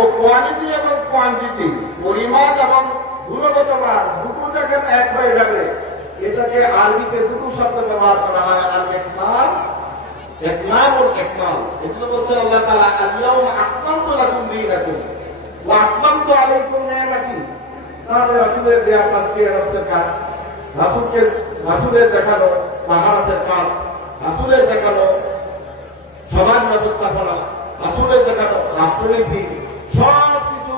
Quality এবং quantity, পরিমাণ এবং গুণগত মান দুটো যখন এক হয়ে যাবে, এটাকে আরবিতে দুটো শব্দ ব্যবহার করা হয়, আর একমাল ও একমাল। এগুলো বলছে আল্লাহ তাআলা, আল-ইয়াওমা আকমালতু লাকুম দীনাকুম ওয়া আতমামতু আলাইকুম নি'মাতি। তাহলে রাসূলের দেয়া তাজকিয়া নফসের কাজ, রাসূলের দেখানো তাহারাতের কাজ, রাসূলের দেখানো সমাজ ব্যবস্থাপনা, রাসূলের দেখানো রাষ্ট্রনীতি, সব কিছু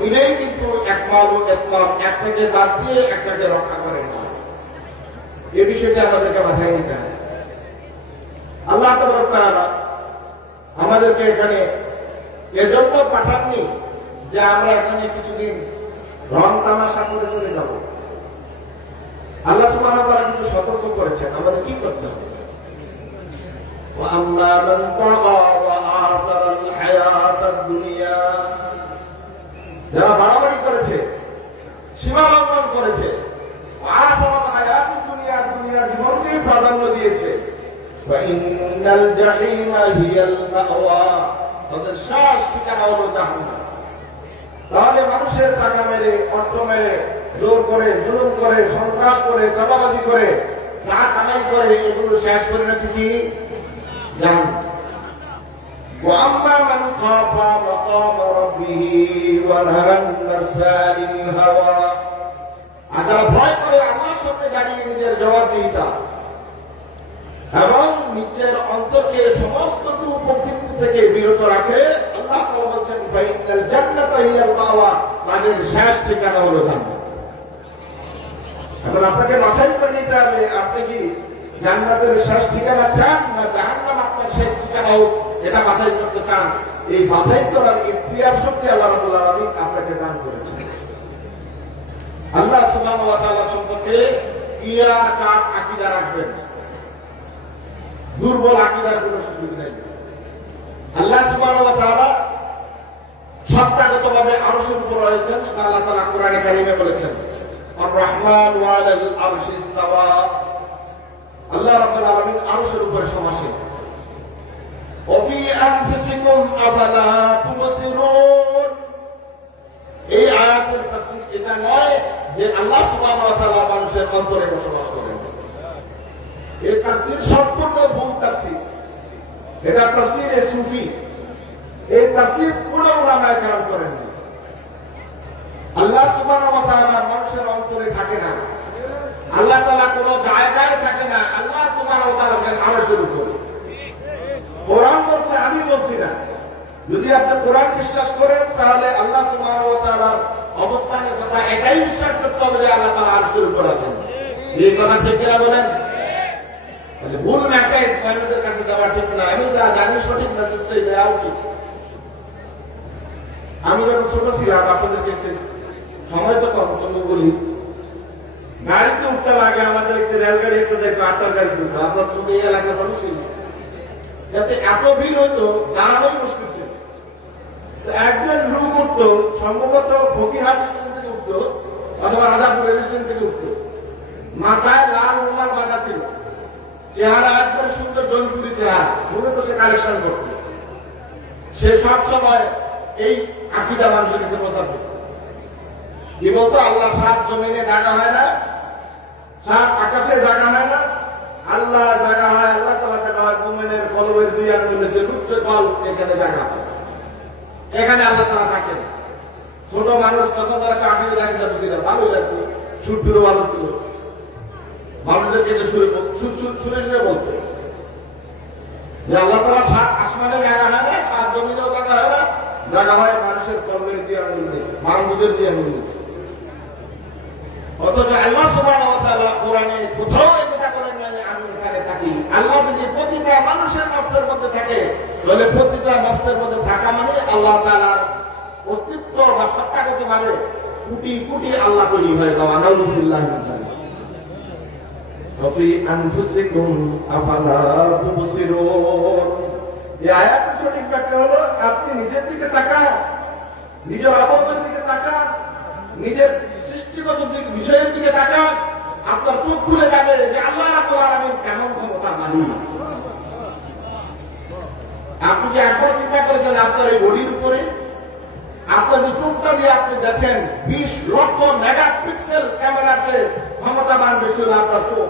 মিলেই কিন্তু একমাল ও একমাল, একটাকে বাদ দিয়ে একটাকে রক্ষা করে না। এই বিষয়টা আমাদেরকে মাথায় নিতে হবে। আল্লাহ তাআলা আমাদেরকে এখানে এজন্য পাঠাননি যে আমরা এখানে কিছুদিন রং তামাশা করে চলে যাব। আল্লাহ সুবহানাহু ওয়া তাআলা কিন্তু সতর্ক করেছেন আমাদের কি করতে হবে। وَأَمَّا مَنْ طَغَى وَآثَرَ الْحَيَاةَ الدُّنْيَا, যারা বাড়াবাড়ি করেছে, সীমা লঙ্ঘন করেছে, وَآثَرَ الْحَيَاةَ الدُّنْيَا, দুনিয়ার জীবনকে প্রাধান্য দিয়েছে, وَإِنَّ الْجَحِيمَ هِيَ الْمَأْوَى, তাদের শেষ ঠিকানা হলো জাহান্নাম। তাহলে মানুষের টাকা মেরে, অর্থ মেরে, জোর করে, জুলুম করে, সন্ত্রাস করে, চাঁদাবাজি করে, যা কামাই করে, এগুলো শেষ পরিণতি কি? জাহান্নাম। وَأَمَّا مَنْ خَافَ مَقَامَ رَبِّهِ وَنَهَى النَّفْسَ عَنِ الْهَوَى, যারা ভয় করে আল্লাহর সামনে দাঁড়িয়ে নিজের জবাবদিহিতা এবং নিজের অন্তরকে সমস্ত কুপ্রবৃত্তি থেকে বিরত রাখে, আল্লাহ তাআলা বলেন ফাইনাল জান্নাতা হিয়াল মাওয়া, তাদের শেষ ঠিকানা হলো জান্নাত। এখন আপনাকে বাছাই করে নিতে হবে, আপনি কি জান্নাতের শেষ ঠিকানা চান না জাহান্নাম আপনার শেষ ঠিকানা হোক, এটা বাছাই করতে চান। এই বাছাই করার ইখতিয়ার শক্তি আল্লাহ রাব্বুল আলামিন আপনাকে দান করেছেন। আল্লাহ সুবহানাহু ওয়া তাআলা সম্পর্কে ক্লিয়ার কাট আকীদা রাখবেন, দুর্বল আকীদার কোনো সুযোগ নেই। আল্লাহ সুবহানাহু ওয়া তাআলা সত্তাগতভাবে আরশের উপর রয়েছেন, এটা আল্লাহ তাআলা কোরআনে কারীমে বলেছেন, আর-রাহমান ওয়ালাল আরশি ইসতাওয়া, আল্লাহ রাব্বুল আলামিন আরশের উপরে সমাসীন। ওয়াফি আনফুসিকুম আফালা তুবসিরুন, এই আয়াতের তাফসীর এটা নয় যে আল্লাহ সুবহানাহু ওয়া তাআলা মানুষের অন্তরে বসবাস করেন। এই তাফসীর সম্পূর্ণ ভুল তাফসীর, এটা তাফসীরে সুফি। এই তাফসীর কোন উলামায়ে কেরাম করেননি। আল্লাহ সুবহানাহু ওয়া তাআলা মানুষের অন্তরে থাকে না, আল্লাহ তাআলা কোন জায়গায় থাকে না, আল্লাহ সুবহানাহু ওয়া তাআলা আরশের উপরে। কোরআন বলছে, আমি বলছি না। যদি আপনি কোরআন বিশ্বাস করেন তাহলে আল্লাহ সুবহানাহু ওয়া তাআলার অবস্থানের কথা এটাই বিশ্বাস করতে হবে যে আল্লাহ তাআলা আরশের উপরে আছেন। এই কথা ঠিক কিনা বলেন? তাহলে ভুল মেসেজ মানুষের কাছে দেওয়া ঠিক না। আমি যা জানি সঠিক মেসেজটাই দেওয়া উচিত। আমি যখন ছোট ছিলাম, আপনাদেরকে একটু সময় তো কম তবু বলি, গাড়িতে উঠতাম আগে আমাদের একটু রেলগাড়ি একটু দেখবো, আটটার গাড়ি তুলতো। আপনার ছোট এই এলাকার মানুষ ছিল, যাতে এত ভিড় হতো দাঁড়ানোই মুশকিল ছিল। একজন লোক উঠতো, সম্ভবত ফকিরহাট স্টেশন থেকে উঠতো অথবা রাজাপুর রেল স্টেশন থেকে উঠতো, মাথায় লাল রুমাল বাঁধা ছিল, চেহারা একবার সুন্দর জনপ্রিয় চেহারা, মূলত সে কালেকশন করত। সে সব সময় এই আকীদা মানুষের কাছে প্রচার করত। কি বলতো? আল্লাহ সাত জমিনে জায়গা হয় না, সাত আকাশে জায়গা হয় না, আল্লাহ জায়গা হয়, আল্লাহ তাআলা জায়গা হয় মুমিনের কলবের দুই আঙ্গুলের যে রুদ্ধ কল, এখানে জায়গা হয়, এখানে আল্লাহ তাআলা থাকেন। ছোট মানুষ কত তারা কাফির রাখতে বুঝি না, ভালো লাগতো, সুরটুরও ভালো ছিল, মানুষদেরকে সুরে সুরে বলতো যে আল্লাহ তাআলা সাত আসমানে জায়গা হয় না, সাত জমিনেও জায়গা হয় না, জায়গা হয় মানুষের কলবের দিয়ে আঙ্গুল দিয়েছে, মানবদের দিয়ে আঙ্গুল দিয়েছে। অথচ আল্লাহ সুবহানাহু ওয়া তাআলা কোরআনে কোথাও এটা করেন না যে আমি এখানে থাকি। আল্লাহ যদি প্রতিটা মানুষের নফসের মধ্যে থাকে, তাহলে প্রতিটা নফসের মধ্যে থাকা মানে আল্লাহ তাআলার অস্তিত্ব বা সত্তাগতভাবে কোটি কোটি আল্লাহ তৈরি হয়ে যাওয়া। নাউযুবিল্লাহি মিন যালিক। ওয়াফি আনফুসিকুম আফালা তুবসিরুন, এই আয়াতের সঠিক ব্যাখ্যা হলো আপনি নিজের দিকে তাকান, নিজের অবস্থার দিকে তাকান, নিজের সৃষ্টিগত বিষয়ের দিকে তাকান, আপনার চোখ খুলে যাবে যে আল্লাহ রাব্বুল আলামিন কেমন ক্ষমতা মালিক। আপনি যে একবার চিন্তা করেছেন আপনার এই বডির উপরে দিয়ে আপনি দেখেন 20 লক্ষ মেগাপিক্সেল ক্যামেরার চেয়ে ক্ষমতাবান বেশি হলো আপনার চোখ।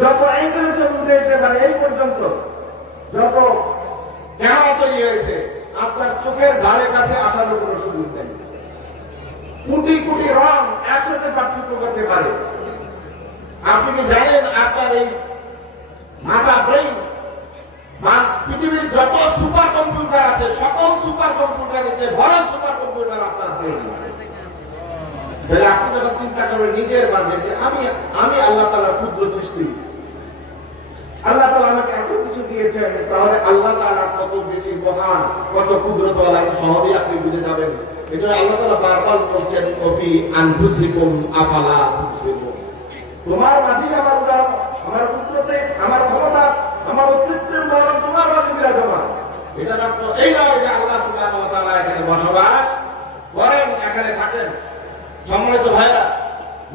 যত ইন্টারনেটের মধ্যে যেতে পারে এই পর্যন্ত যত ক্যামেরা তৈরি হয়েছে আপনার চোখের ধারে কাছে আসার কোনো সুযোগ নেই। কোটি কোটি রং একসাথে পার্থক্য করতে পারে। আপনি কি জানেন আপনার এই মাথা ব্রেইন পৃথিবীর যত সুপার কম্পিউটার আছে সকল সুপার কম্পিউটারের চেয়ে বড় সুপার কম্পিউটার আপনার ব্রেইন। তাহলে আপনি যখন চিন্তা করবেন নিজের মাঝে যে আমি আল্লাহ তাআলার ক্ষুদ্র সৃষ্টি, আল্লাহ তাআলা আমাকে এত কিছু দিয়েছেন, তাহলে আল্লাহ তাআলা কত বেশি মহান, কত ক্ষুদ্রতলা সহজেই আপনি বুঝে যাবেন। এই জন্য আল্লাহ তাআলা বারবার বলছেন ওফি আনফুসিকুম আফালা তুবসিরুন। তোমার মাঝে আমার উদাহরণ, আমার পুত্রতে, আমার ক্ষমতা, আমার অস্তিত্বের মরণ তোমার মাঝে বিরাজমান। এটার অর্থ এই নয় যে আল্লাহ সুবহানাহু ওয়া তাআলা এখানে বসবাস করেন, এখানে থাকেন। সম্মানিত ভাইরা,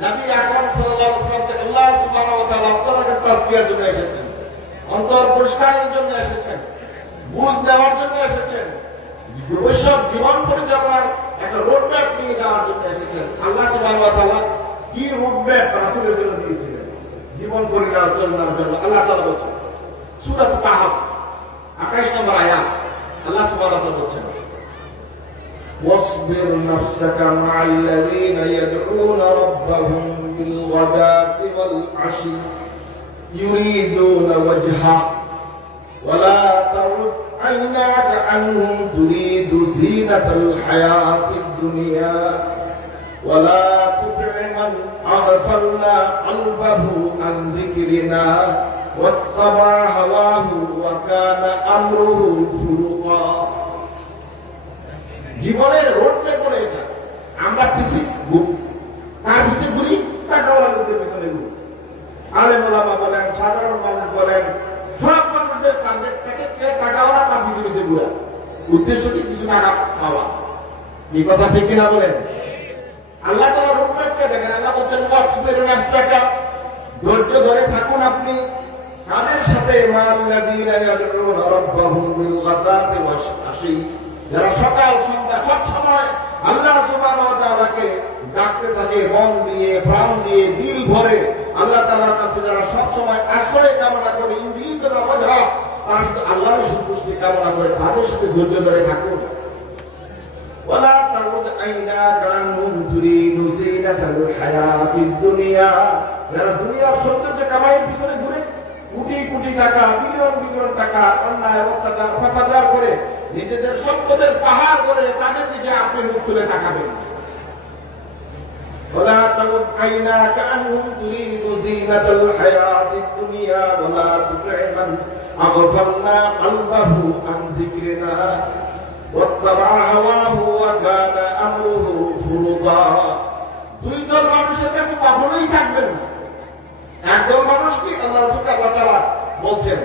নবী আকরাম সাল্লাল্লাহু আলাইহি ওয়াসাল্লাম আল্লাহ সুবহানাহু ওয়া তাআলা অন্তরকে তাসকিয়ার জন্য এসেছেন, অন্তর পরিষ্কারের জন্য এসেছেন, বুঝ দেওয়ার জন্য এসেছেন, ভবিষ্যৎ জীবন পরিচালনার একটা রোডম্যাপ নিয়ে যাওয়ার জন্য এসেছেন। আল্লাহ সুবহানাহু ওয়া তাআলা কি রোডম্যাপ রাসূলের জন্য দিয়েছিলেন জীবন পরিচালনার জন্য? আল্লাহ তাআলা বলেছেন সূরা কাহফ 28 নম্বর আয়াত, আল্লাহ সুবহানাহু ওয়া তাআলা বলেছেন واصبر نفسك مع الذين يدعون ربهم بالغداة والعشي يريدون وجهه ولا تعد عيناك عنهم تريد زينة الحياة الدنيا ولا تطع من أغفلنا قلبه عن ذكرنا واتبع هواه وكان أمره فرطا। জীবনের রোডে পড়ে এটা আমরা পিছিয়ে তার পিছিয়ে ঘুরি, টাকাওয়ালা লোকের পিছনে ঘুরি। আলেম ওলামা বলেন, সাধারণ মানুষ বলেন, সব মানুষদের টার্গেট থাকে কে টাকাওয়ালা, তার পিছিয়ে পিছিয়ে ঘুরা। উদ্দেশ্য কি? কিছু টাকা পাওয়া। এই কথা ঠিক কিনা বলেন? আল্লাহ তাআলা রোডম্যাপটা দেখেন। আল্লাহ বলছেন ওয়াসবির নাফসাকা, ধৈর্য ধরে থাকুন আপনি কাদের সাথে? মাল্লাযীনা ইয়াদউনা রাব্বাহুম বিল গাদাতি ওয়াশ আশি, যারা সকাল সন্ধ্যা সব সময় আল্লাহ সুবহানাহু ওয়া তাআলাকে ডাকতে থাকে, মন দিয়ে, প্রাণ দিয়ে, দিল ভরে আল্লাহ তাআলার কাছে যারা সব সময় আশ্রয় কামনা করে, ইউরিদুনা ওয়াজহা, তারা শুধু আল্লাহর সন্তুষ্টি কামনা করে, তাদের সাথে ধৈর্য ধরে থাকুন। ওয়ালা তাউদ আইনাকা আনহুম তুরিদু যিনাতাল হায়াতিদ দুনিয়া, যারা দুনিয়ার সৌন্দর্য কামাইয়ের পিছনে ঘুরে কোটি কোটি টাকা, বিলিয়ন বিলিয়ন টাকা অন্যায় অত্যাচার অপপ্রচার করে নিজেদের সম্পদের পাহাড় করে তাদের দিকে আপনি মুখ তুলে তাকাবেন। ওয়ালা তাউদ আইনাকা আনহুম তুরিদু যিনাতাল হায়াতিদ দুনিয়া ওয়ালা তুতি মান আগফালনা কলবাহু আন যিকরিনা ওয়াত্তাবা হাওয়াহু ওয়া কানা আমরুহু ফুরুতা। দুই দল মানুষের কাছে কখনোই থাকবেন না। একদল মানুষ কি? আল্লাহ তাআলা বলছেন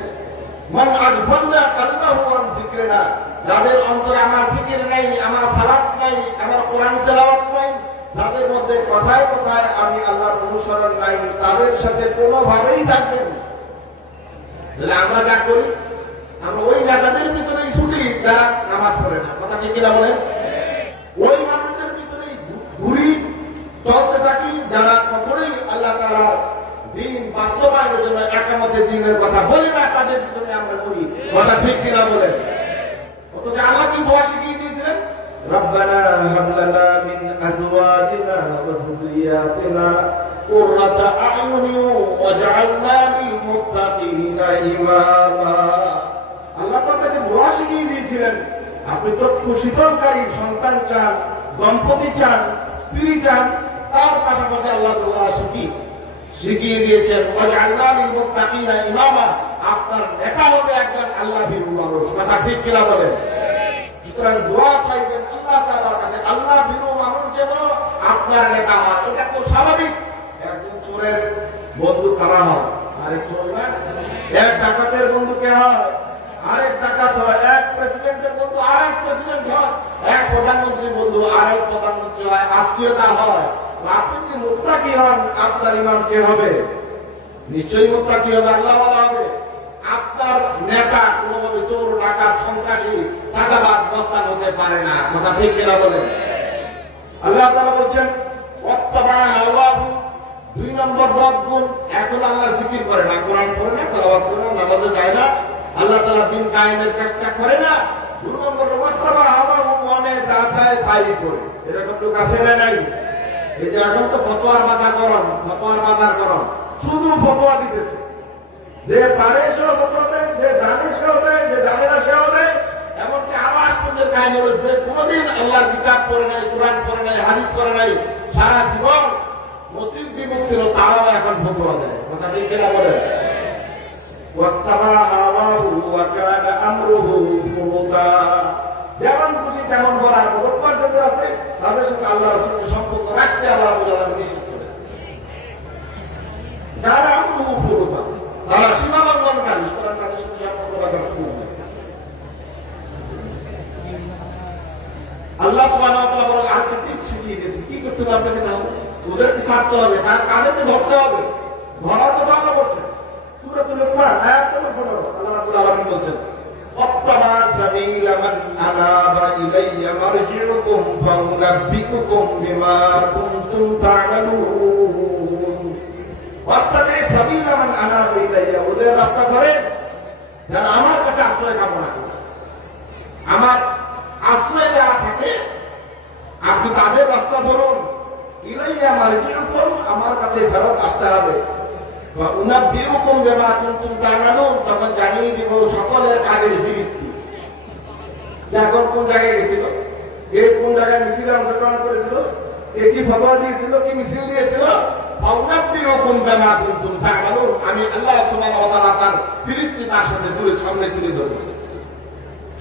মান আগফালনা কলবাহু আন যিকরিনা, যাদের অন্তরে আমার জিকির নাই, আমার সালাত নাই, আমার কোরআন তেলাওয়াত নাই, যাদের মধ্যে কথায় কথায় আমি আল্লাহর অনুসরণ নাই, তাদের সাথে কোনোভাবেই থাকবেন না। তাহলে আমরা যা করি, আমরা ওই নেতাদের পিছনেই ছুটি যারা নামাজ পড়ে না। কথা ঠিক কিনা বলেন? ওই মানুষদের পিছনেই ঘুরি, চলতে থাকি যারা কখনোই আল্লাহ তাআলার দিন বাস্তবায়নের জন্য একামতের দিনের কথা বলি না, তাদের পিছনে আমরা ঘুরি। কথা ঠিক কিনা বলেন? অথচ আল্লাহ কি দোয়া শিখিয়ে দিয়েছিলেন? রব্বানা হাব লানা মিন আজওয়াজিনা ওয়া যুররিয়াতিনা কুররাতা আ'য়ুনিন ওয়াজআলনা লিল মুত্তাকিনা ইমামা। আল্লাহ পাক দোয়া শিখিয়ে দিয়েছিলেন, আপনি চক্ষু শীতলকারী সন্তান চান, দম্পতি চান, স্ত্রী চান, তার পাশাপাশি আল্লাহ দোয়া শিখিয়ে দিয়েছেন ওয়াজআলনা লিল মুত্তাকিনা ইমামা, আপনার নেতা হবে একজন আল্লাহ ভীরু মানুষ। কথা ঠিক কিনা বলেন? সুতরাং দোয়া চাইবেন আল্লাহ তাআলার কাছে, আল্লাহ ভীরু মানুষ যেন আপনার নেতা হয়। এটা তো স্বাভাবিক। একজন চোরের বন্ধু কারা হয়? আরেক চোর না। এক ডাকাতের বন্ধু কে হয়? আরেক ডাকাত হয়। এক প্রেসিডেন্টের বন্ধু আরেক প্রেসিডেন্ট হয়। এক প্রধানমন্ত্রীর বন্ধু আরেক প্রধানমন্ত্রী হয়। আত্মীয়তা হয়। আপনি কি মুত্তাকি হন, আপনার ইমাম কে হবে? নিশ্চয়ই মুত্তাকি হবে, আল্লাহ ওয়ালা হবে। আপনার নেতা কোনোভাবে চোর, ডাকাত, সন্ত্রাসী, চাঁদাবাজ, মস্তান হতে পারে না। কথা ঠিক কিনা বলেন? আল্লাহ তাআলা বলছেন ওয়াত্তাবা হাওয়াহু, 2 নম্বর বদ গুণ, এখন আল্লাহর জিকির করে না, কোরআন পড়ে না, তেলাওয়াত করে না, নামাজে যায় না, আল্লাহ তাআলা দিন কায়েমের চেষ্টা করে না। 2 নম্বর ওয়াত্তাবা হাওয়াহু, মনে যা চায় তাই করে। এরকম লোক আছে না নাই? এই যে এখন তো ফতোয়ার বাজার গরম, শুধু ফতোয়া দিতেছে, যে পারে সেও ফতোয়া দেয়, যে জানে সেও দেয়, যে জানে না সেও দেয়। এমনকি আওয়াজ তুলে কাহিনী রয়েছে, কোনদিন আল্লাহর কিতাব পড়ে নাই, কোরআন পড়ে নাই, হাদিস পড়ে নাই, সারা জীবন মসজিদ বিমুখ ছিল, তারাও এখন ফতোয়া দেয়। কথা ঠিক কিনা বলেন? ওয়াত্তাবা হাওয়াহু ওয়া কানা আমরুহু ফুরুতা, যেমন খুশি তেমন বলার অধিকার যাদের আছে, তাদের সাথে আল্লাহ রাসূলের সম্পর্ক রাখতে আল্লাহ নিষেধ করেছে। যারা আমরুহু ফুরুতা, তারা সীমা লঙ্ঘনকারী, সুতরাং তাদের সাথে সম্পর্ক রাখা শুরু হয়। আল্লাহ সুবহানাহু ওয়া তাআলা বলেন, আর কি শিখিয়ে দিয়েছে, কি করতে হবে আপনাকে? না ওদেরকে ছাড়তে হবে, তার কাঁধেতে ধরতে হবে। ধরার তো ভালো বলছে সূরাতুল ইসরার আয়াত নম্বর 15, আল্লাহ রাব্বুল আলামিন বলছেন ওয়াত্তাবা সাবিলা মান আনাবা ইলাইয়া মারজিউকুম ফাউনাব্বিকুকুম বিমা কুনতুম তা'মালুন। ওয়াত্তাবা সাবিলা মান আনাবা ইলাইয়া, ওদের রাস্তা ধরে যারা আমার কাছে আশ্রয় কামনা করে, আমার আশ্রয় যারা থাকে, আপনি তাদের রাস্তা ধরুন। ইলাইয়া মারজিউকুম, আমার কাছে ফেরত আসতে হবে। ওয়া উনাব্বিউকুম বিমা কুনতুম তা'মালুন, তখন জানিয়ে দিব সকলের কাজের ফিরিস্তি। এখন কোন জায়গায় গেছিল, কে কোন জায়গায় মিছিলে অংশগ্রহণ করেছিল, কে কি ফতোয়া দিয়েছিল, কি মিছিল দিয়েছিল, ওয়া উনাব্বিউকুম বিমা কুনতুম তা'মালুন, আমি আল্লাহ সুবহানাহু ওয়া তাআলা তার ফিরিস্তি তার সাথে সামনে তুলে ধরব।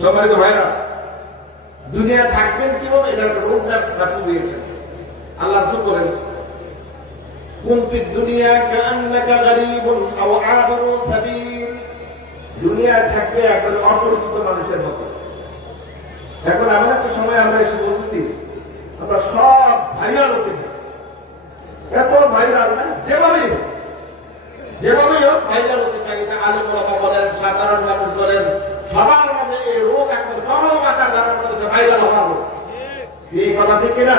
সম্মানিত ভাইরা, দুনিয়া থাকবেন কিভাবে, এটা একটা রোডম্যাপ রাখতে দিয়েছেন আল্লাহ। রাসূল বলেন কুন ফিদ দুনিয়া কাআন্নাকা গরীবুন আও আবিরু সাবিল, দুনিয়া থাকবে একজন অপরিচিত মানুষের মতো। এখন এমন একটা সময় আমরা এসে বলছি, আমরা সব ভাইরাল হতে চাই, এত ভাইরাল না, যেভাবেই হোক ভাইরাল হতে চাই। এটা আলেম ওলামা বলেন, সাধারণ মানুষ বলেন, সবার মধ্যে এই রোগ এখন চরম আকার ধারণ করেছে, ভাইরাল হওয়ার রোগ। এই কথা ঠিক কিনা?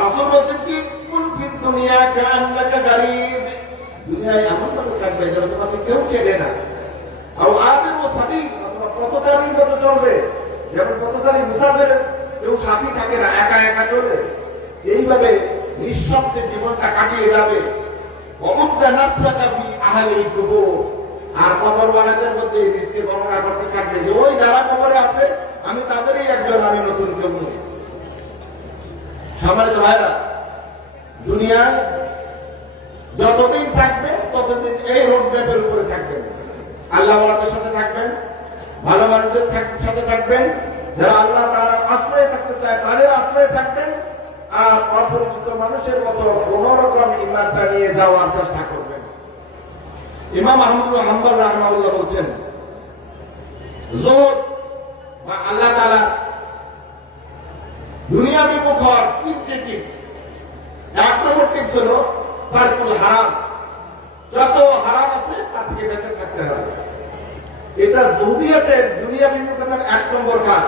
রাসূল বলছেন কি কুন ফিদ দুনিয়া কাআন্নাকা গরীব, দুনিয়ায় এমন ভাবে থাকবে যেন তোমাকে কেউ চেনে না। আর আবিরু সাবিল, অথবা পথচারীর মতো চলবে, যেমন পথচারী মুসাফির কেউ সাথী থাকে না, একা একা চলে। এইভাবে নিঃশব্দে জীবনটা কাটিয়ে যাবে। ওয়াবুদ্দা নাফসাকা ফি আহলিল কুবুর, আর কবরওয়ালাদের মধ্যে রিজকে বর্ণনা করতে থাকবে যে ওই যারা কবরে আছে আমি তাদেরই একজন, আমি নতুন কেউ নই। সম্মানিত ভাইরা, দুনিয়ায় যতদিন থাকবে ততদিন এই রোডম্যাপের উপরে থাকবেন। আল্লাহ ওয়ালাদের সাথে থাকবেন, ভালো মানুষদের সাথে থাকবেন, যারা আল্লাহ তাআলার আশ্রয়ে থাকতে চায় তাদের আশ্রয়ে থাকবেন, আর অপরিচিত মানুষের মতো কোন রকম ইমানটা নিয়ে যাওয়ার চেষ্টা করবেন। ইমাম আহমদ বিন হাম্বল রাহিমাহুল্লাহ বলছেন, যুহদ বা আল্লাহ তাআলা দুনিয়া বিমুখ হওয়ার 3টি টিপস। 1 নম্বর টিপস হলো তারকুল হারাম, যত হারাম আছে তার থেকে বেঁচে থাকতে হবে। এটা যুহদিয়াতের দুনিয়া বিমুখতার 1 নম্বর কাজ।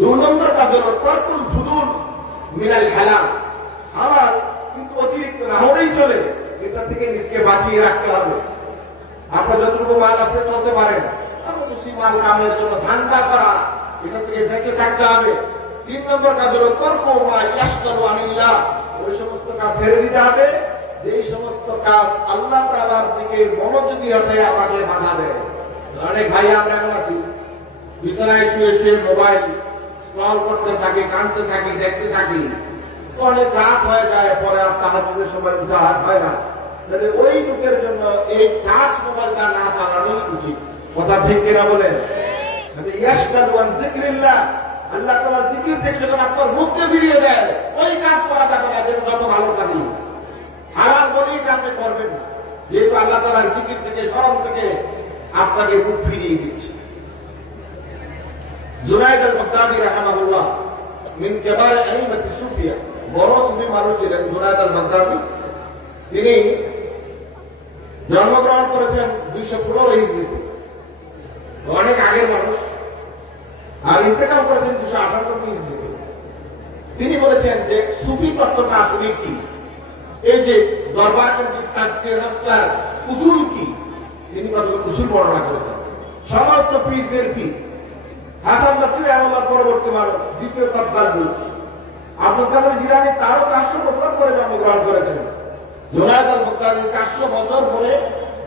2 নম্বর কাজ হলো তারকুল ফুদুল মিনাল হালাল, হালাল কিন্তু অতিরিক্ত না হলেই চলে, এটা থেকে নিজকে বাঁচিয়ে রাখতে হবে। আপনার যতটুকু মাল আছে চলতে পারেন, আরো বেশি মাল কামের জন্য ধান্দা করা, এটা থেকে বেঁচে থাকতে হবে। 3 নম্বর কাজ হলো তরকু মা ইয়াশগালু আনিল্লাহ, ওই সমস্ত কাজ ছেড়ে দিতে হবে যেই সমস্ত কাজ আল্লাহ তাআলার দিকে মনোযোগী হতে আমাকে বাধা দেয়। অনেক ভাই আমরা এমন আছি, বিছানায় শুয়ে শুয়ে মোবাইল স্ক্রল করতে থাকি, কাঁদতে থাকি, দেখতে থাকি, অনেক রাত হয়ে যায়, পরে আর তাহাজ্জুদের সময় উঠা হয় না। তাহলে ওই লোকের জন্য এই টাচ মোবাইলটা না চালানোই উচিত। কথা ঠিক কিনা বলেন? ইয়াশগালু আন যিকরিল্লাহ, আল্লাহ তাআলার জিকির থেকে যখন আপনার মুখকে ফিরিয়ে দেয়, ওই কাজ করা যাবে না, যেটা যত ভালো কাজই হারাম বলেই আপনি করবেন না, যেহেতু আল্লাহ তাআলার জিকির থেকে, স্মরণ থেকে আপনাকে মুখ ফিরিয়ে দিচ্ছে। জুনায়েদ আল-বাগদাদি রাহিমাহুল্লাহ মিন কিবার আইমাতি সুফিয়া, বড় সুফি মানুষ ছিলেন জুনায়েদ আল-বাগদাদি। তিনি জন্মগ্রহণ করেছেন 215 হিজরি, অনেক আগের মানুষ, আর ইন্তেকাল করেছেন 258 হিজরি। তিনি বলেছেন বলেছেন যে সুফি তত্ত্বটা আসলে কি, এই যে দরবার রাস্তার উসুল কি, তিনি কতগুলো উসুল বর্ণনা করেছেন। সমস্ত পীরদের পীর হাসান বসরি আমার পরবর্তী মানুষ, দ্বিতীয় তৎকাল যুগ। আব্দুল কাদের জিলানী তারও 400 বছর পরে জন্মগ্রহণ করেছেন। জুনায়েদ আল বাগদাদী 400 বছর পরে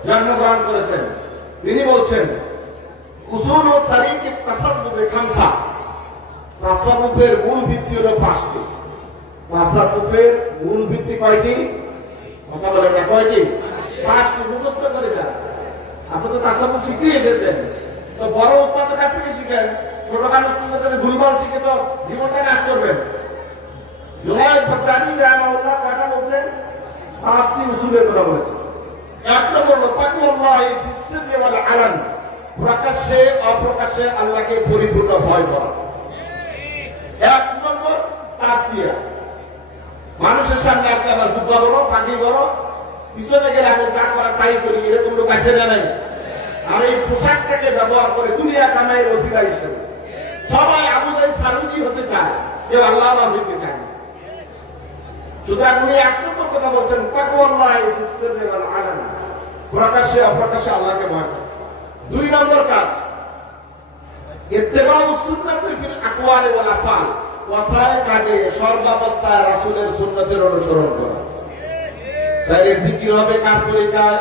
জন্মগ্রহণ করেছেন। তিনি বলছেন উসুল ও তারিক তাসাব্বুফে খামসা, তাসাব্বুফের মূল ভিত্তি হলো 5টি। তাসাব্বুফের মূল ভিত্তি কয়টি? কথা বলেন না, কয়টি? 5টি। মুখস্থ করে যান। আপনি তো তাসাব্বুফ শিখে এসেছেন, তো বড় উস্তাদের কাছ থেকে শিখেন। ছোটখাটো উস্তাদের ভুলভাল শিখে তো জীবনটা নাশ করবেন। জুনায়েদ বাগদাদী রাহিমাহুল্লাহ কথা বলছেন 5টি উসুলের কথা বলেছেন। 1 নম্বর তাকওয়াল্লাহ ফিস সিররি ওয়াল আলান, প্রকাশ্যে অপ্রকাশ্যে আল্লাহকে পরিপূর্ণ ভয় করা। 1 নম্বর তাসবিয়া, মানুষের সামনে আসলে আমার জুব্বা বড়, পাগড়ি বড়, পিছনে গেলে আমি যা করা তাই করি, এরকম লোক আছে না নাই? আর এই পোশাকটাকে ব্যবহার করে দুনিয়া কামাইয়ের ওসিলা হিসেবে সবাই আবু জাহেল সালুকি হতে চায়, কেউ আল্লাহ হইতে চায় না। সুতরাং উনি 1 নম্বর কথা বলছেন তাকওয়াল্লাহ ফিস সিররি ওয়াল আলান, প্রকাশ্যে অপ্রকাশ্যে আল্লাহকে ভয় করা। 2 নম্বর কাজ ইত্তেবাউস সুন্নাতি ফিল আকওয়ালি ওয়াল আফআল, কথায় কাজে সর্বাবস্থায় রাসূলের সুন্নতের অনুসরণ করা। তাহলে জিকির হবে কার তরিকায়?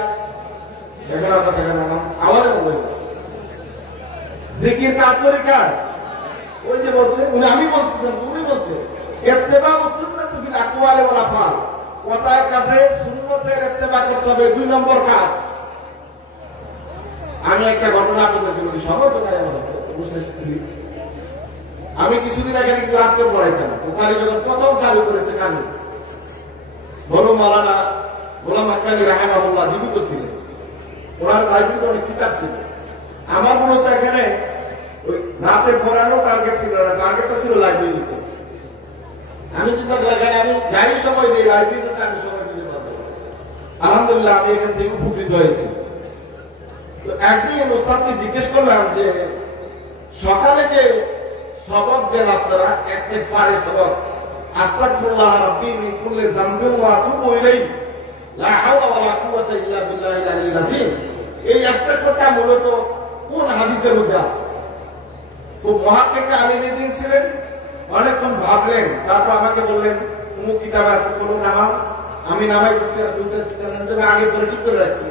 এখানে কথা কেন না আমারে বলবেন, জিকির কার তরিকায়? ওই যে বলছে উনি, আমি বলতেছেন উনি বলছে ইত্তেবাউস সুন্নাতি ফিল আকওয়ালি ওয়াল আফআল, কথায় কাজে সুন্নতের ইত্তেবা করতে হবে। 2 নম্বর কাজ। আমি একটা ঘটনা আপনাদেরকে বলি, সময় তো নাই আমাদের। আমি কিছুদিন আগে কিন্তু রাত্রে পড়াইতাম, ওখানে যখন প্রথম চালু করেছে কানি, বড় মাওলানা গোলাম হাক্কানি রাহিমাহুল্লাহ জীবিত ছিলেন, ওনার লাইব্রেরিতে অনেক কিতাব ছিল। আমার মূলত এখানে ওই রাতে পড়ানো টার্গেট ছিল না, টার্গেটটা ছিল লাইব্রেরিতে। আমি চিন্তা করলাম আমি যাই সময় দিই লাইব্রেরিতে, আমি সময় দিতে পারবো। আলহামদুলিল্লাহ আমি এখান থেকে উপকৃত হয়েছি। তো একদিন ওস্তাদকে জিজ্ঞেস করলাম যে সকালে যে সবক দেন আপনারা, ইস্তেগফারের সবক, আস্তাগফিরুল্লাহ রাব্বি মিন কুল্লি যামবিন ওয়া আতুবু ইলাইহি লা হাওলা ওয়ালা কুওয়াতা ইল্লা বিল্লাহিল আলিয়্যিল আযীম, এই ইস্তেগফারটা মূলত কোন হাদিসের মধ্যে আছে? তো মুহাক্কিক আলিমে দ্বীন ছিলেন, অনেকক্ষণ ভাবলেন, তারপর আমাকে বললেন অমুক কিতাবে আছে, কোন নামাও। আমি নামাই দুইটা আগে করে ঠিক করে রাখছি।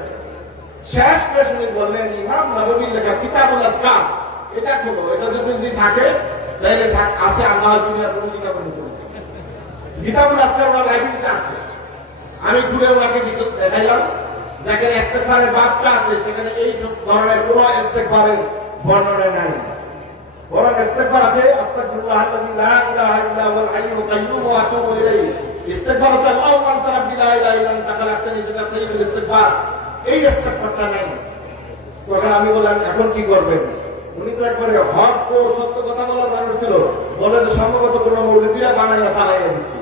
শেষ প্রশ্নে বললেন ইমাম নববীর লেখা কিতাবুল আসকার, এটা খোলো, এটা যদি থাকে তাহলে আছে, আল্লাহ দুনিয়ার কোনো কিতাবের মধ্যে নেই। কিতাবুল আসকার ওনার লাইব্রেরিতে আছে। আমি ঘুরে ওনাকে দেখাইলাম, দেখেন ইস্তেগফারের বাবটা আছে, সেখানে এই ধরনের কোনো ইস্তেগফারের বর্ণনা নাই। বরং ইস্তেগফার আছে আস্তাগফিরুল্লাহাল্লাযী লা ইলাহা ইল্লা হুয়াল হাইয়ুল কাইয়্যুম ওয়া আতুবু ইলাইহি। ইস্তেগফার আছে আল্লাহুম্মা আনতা রাব্বী লা ইলাহা ইল্লা আনতা খালাকতানি, যেটা সাইয়্যিদুল ইস্তেগফার। এই ইস্তেগফারটা নাই। তখন আমি বললাম এখন কি করবেন? উনি তো একবারে হক ও সত্য কথা বলার মানুষ ছিল, বলেন সম্ভবত কোন মৌলবীরা বানাইয়া চালাইয়া দিচ্ছে,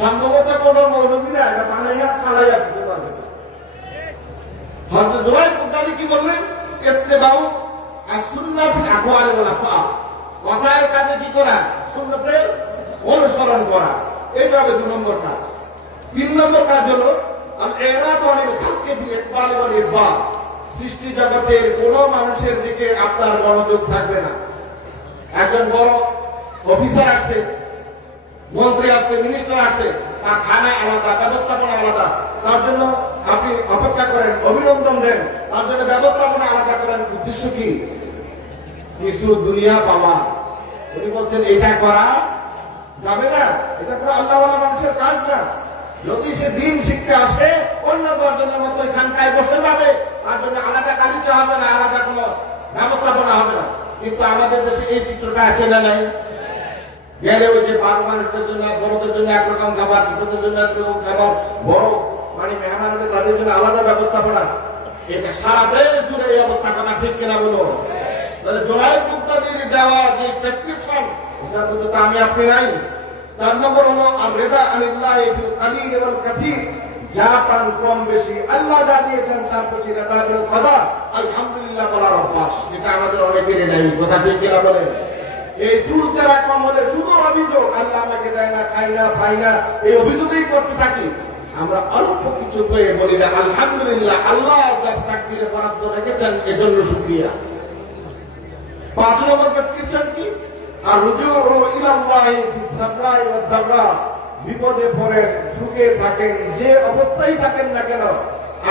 সম্ভবত কোন মৌলবীরা এটা বানাইয়া চালাইয়া দিতে পারবে। হযরত জুনায়েদ বাগদাদী কি বললেন? ইত্তেবাউ আস-সুন্নাহ ফিল আকওয়ালি ওয়াল আফআল, কথায় কাজে কি করা? সুন্নতের অনুসরণ করা। এইটা হবে 2 নম্বর কাজ। 3 নম্বর কাজ হলো আল-ইরাদ ওয়াল খালকি ফিল ইকবাল ওয়াল ইদবার, সৃষ্টি জগতের কোন মানুষের দিকে আপনার মনোযোগ থাকবে না। একজন বড় অফিসার আসছে, মন্ত্রী আসছে, মিনিস্টার আসছে, তার খানা আলাদা, ব্যবস্থাপনা আলাদা, তার জন্য আপনি অপেক্ষা করেন, অভিনন্দন দেন, তার জন্য ব্যবস্থাপনা আলাদা করেন। উদ্দেশ্য কি? কিছু দুনিয়া পাওয়া। উনি বলছেন এটা করা যাবে না, এটা তো আল্লাহওয়ালা মানুষের কাজ না। যদি সে দিন শিখতে আসে, অন্য দশজনের মতো খানকায় বসে যাবে, তার জন্য আলাদা কালিচা হবে না, আলাদা কোনো ব্যবস্থাপনা হবে না। কিন্তু আমাদের দেশে এই চিত্রটা আছে না নাই? গেলে ওই যে 12 মানুষদের জন্য, বড়দের জন্য একরকম খাবার, ছোটদের জন্য একরকম খাবার, বড় মানে মেহমান হলে তাদের জন্য আলাদা ব্যবস্থাপনা। এটা সারা দেশ জুড়ে এই অবস্থাপনা, ঠিক কিনা বলো? তাহলে জুনায়েদ বাগদাদীর দেওয়া যে প্রেসক্রিপশন, এটার মধ্যে তো আমি আপনি নাই। 4 নম্বর হলো আর-রিদা আনিল্লাহি ফিল কালিল ওয়াল কাসীর, যা পান কম বেশি আল্লাহ যা দিয়েছেন তার প্রতি রিদা বিল কদা আলহামদুলিল্লাহ বলার অভ্যাস, এটা আমাদের অনেকেরই নাই। কথা ঠিক কিনা বলেন? এই চুল চারা কম হলে শুধু অভিযোগ, আল্লাহ আমাকে দেয় না, খাই না, পাই না, এই অভিযোগই করতে থাকি। আমরা অল্প কিছু পেয়ে বলি না আলহামদুলিল্লাহ, আল্লাহ যার তাকদীরে বরাদ্দ রেখেছেন এজন্য শুকরিয়া। 5 নম্বর প্রেসক্রিপশন কি? আর রুজুউ ইলাল্লাহি বিস-সাররাই ওয়াদ-দাররা, বিপদে পড়ে সুখে থাকেন, যে অবস্থায় থাকেন না কেন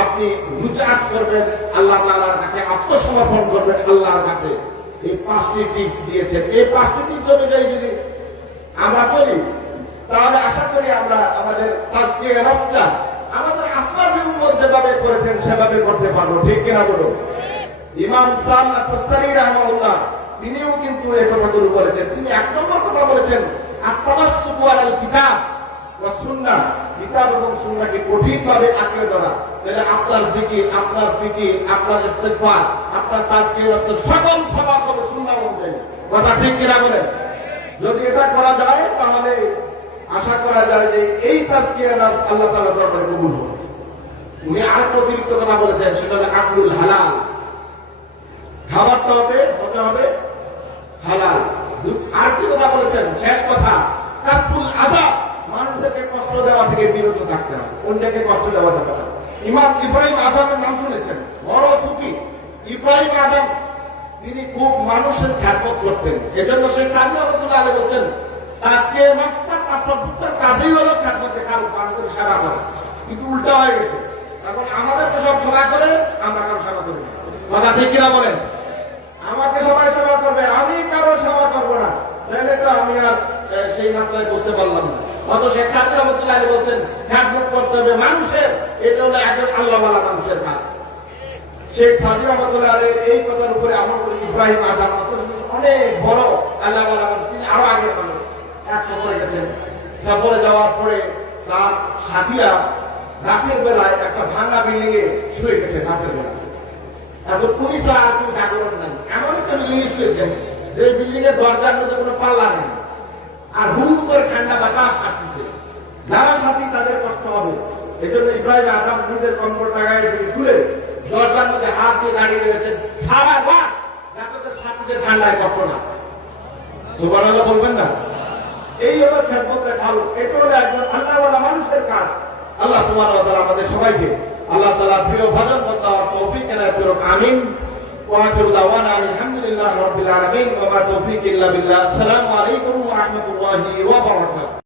আপনি রুজু করবেন আল্লাহ তাআলার কাছে, আত্মসমর্পণ করবেন আল্লাহর কাছে। এই 5টি টিপস দিয়েছেন। এই 5টি টিপস অনুযায়ী যদি আমরা চলি তাহলে আশা করি আমরা আমাদের তাজকিয়া নফসটা আমাদের আসলাফি উম্মত যেভাবে করেছেন সেভাবে করতে পারবো। ঠিক কিনা বলুন? ইমাম সাল আত-তাস্তারি রাহিমাহুল্লাহ তিনিও কিন্তু এই কথাগুলো বলেছেন। তিনি 1 নম্বর কথা বলেছেন আত-তামাসসুকু আলাল কিতাব ওয়া সুন্নাহ, কিতাব এবং সুন্নাহকে কঠিনভাবে আঁকড়ে ধরা। তাহলে আপনার জিকির, আপনার ফিকির, আপনার ইস্তিগফার, আপনার তাজকিয়া সকল সবাব হবে সুন্নাহ অনুযায়ী। কথা ঠিক কিনা বলেন? যদি এটা করা যায় তাহলে আশা করা যায় যে এই তাজকিয়া নফস আল্লাহ তাআলার দরবারে কবুল হবে। উনি আরেকটা অতিরিক্ত কথা বলেছেন, সেটা হলো আকলুল হালাল, খাবারটা হতে হবে হালাল। আর কি কথা বলেছেন? শেষ কথা, কাফুল আযাব, মানুষকে কষ্ট দেওয়া থেকে বিরত থাকতে হবে। কোনটাকে কষ্ট দেওয়া যাবে না। ইমাম ইব্রাহিম আযমের নাম শুনেছেন, বড় সুফি ইব্রাহিম আযম। তিনি খুব মানুষের খ্যাতমত করতেন। এজন্য শেখ সাদি রহমাতুল্লাহ আলাইহি বলেছেন আজকে মাসটা তাসাব্বুতের কাজই হলো খ্যাতমতে কাল মানুষের সেবা করা। কিন্তু উল্টা হয়ে গেছে। এখন আমাদেরকে সব সেবা করে, আমরা কারো সেবা করি না। কথা ঠিক কিনা বলেন? আমাকে সবাই সেবা করবে, আমি কারো সেবা করবো না, তাহলে তো আমি আর সেই মাত্রায় বুঝতে পারলাম না। অত শেখ সাদি রহমাতুল্লাহ আলাইহি বলছেন খ্যাতমত করতে হবে মানুষের, এটা হলো একজন আল্লাহওয়ালা মানুষের কাজ। শেখ সাদি রহমাতুল্লাহ আলাইহি এই কথার উপরে আমল করে ইব্রাহিম আযম অনেক বড় আল্লাহওয়ালা মানুষ। তিনি আরো আগের মানুষ। এক সফরে গেছেন, সফরে যাওয়ার পরে তার সাথীরা রাতের বেলায় একটা ভাঙা বিল্ডিং এ শুয়ে গেছে। রাতের বেলায় এখন পুলিশ আর কেউ জাগরণ নাই, এমন একটা বিল্ডিং এ শুয়েছেন যে বিল্ডিং এর দরজার মধ্যে কোনো পাল্লা নেই, আর হুড় করে ঠান্ডা বাতাস আসতেছে। যারা সাথী তাদের কষ্ট হবে। এই জন্য ইব্রাহিম আযম নিজের কম্বল টাকায় তিনি খুলে দরজার মধ্যে হাত দিয়ে দাঁড়িয়ে রয়েছেন সারা রাত, যাতে সাথীদের ঠান্ডায় কষ্ট না। সুবহানাল্লাহ বলবেন না? এই হলো খেদমতে খালু। এটা হলো একজন আল্লাহওয়ালা মানুষের কাজ। আল্লাহ সুবহানাহু ওয়া তাআলা আমাদের সবাইকে আল্লাহ তাআলার প্রিয় ভজন করতে তৌফিক এনায়েত করুন। আমিন। ওয়া আখিরু দাওয়ানা আলহামদুলিল্লাহি রাব্বিল আলামিন ওয়া মা তৌফিক ইল্লা বিল্লাহ। আসসালামু আলাইকুম ওয়া রাহমাতুল্লাহি ওয়া বারাকাতুহু।